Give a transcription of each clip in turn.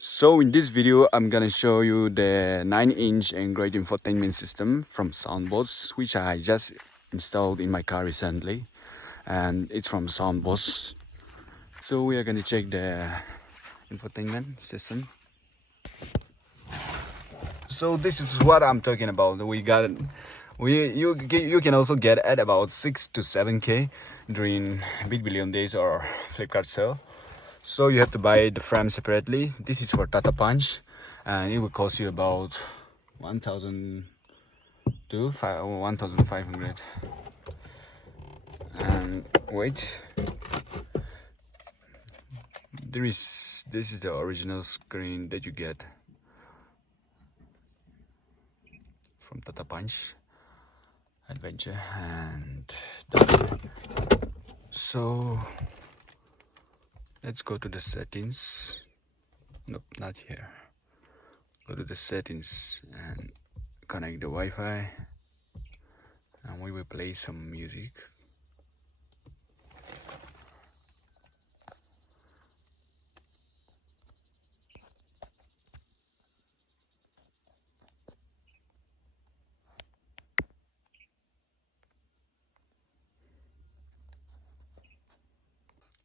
So in this video, I'm gonna show you the 9-inch Android infotainment system from Soundboss, which I just installed in my car recently, and it's from Soundboss. So we are gonna check the infotainment system. So this is what I'm talking about. You can also get at about 6 to 7K during Big Billion Days or Flipkart sale. So you have to buy the frame separately. This is for Tata Punch, and it will cost you about 1,000 to 1,500. And wait, this is the original screen that you get from Tata Punch Adventure and Tata. So let's go to the settings. Nope, not here. Go to the settings and connect the Wi-Fi, and we will play some music.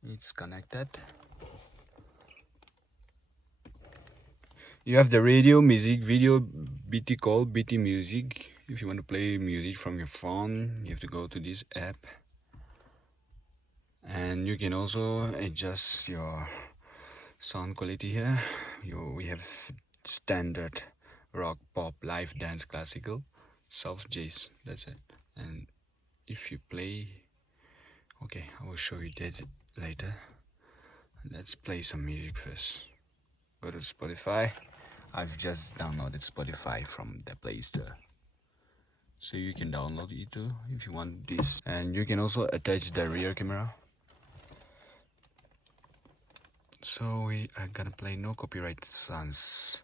It's connected. You have the radio, music, video, BT call, BT music. If you want to play music from your phone, you have to go to this app. And you can also adjust your sound quality here. We have standard, rock, pop, live, dance, classical, soft, jazz. That's it. And if you play, okay, I will show you that later. Let's play some music first. Go to Spotify. I've just downloaded Spotify from the Play Store, so you can download it too if you want this. And you can also attach the rear camera. So we are gonna play no copyrighted songs.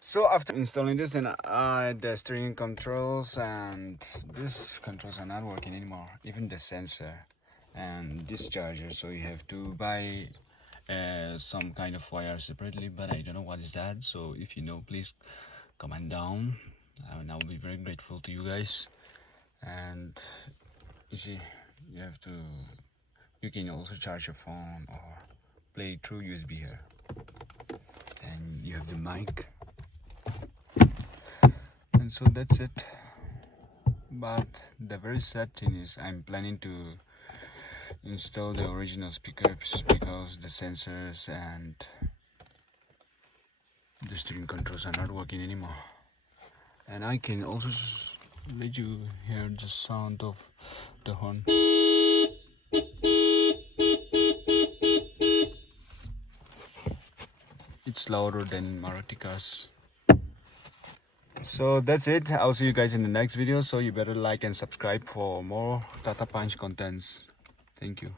So after installing this, and the steering controls and these controls are not working anymore, even the sensor and this charger. So you have to buy some kind of wire separately, but I don't know what is that. So if you know, please comment down, and I'll be very grateful to you guys. And you see, you can also charge your phone or play through USB here, and you have the mic. And so that's it. But the very sad thing is I'm planning to install the original speakers because the sensors and the steering controls are not working anymore. And I can also let you hear the sound of the horn. It's louder than Maruti cars. So that's it. I'll see you guys in the next video. So you better like and subscribe for more Tata Punch contents. Thank you.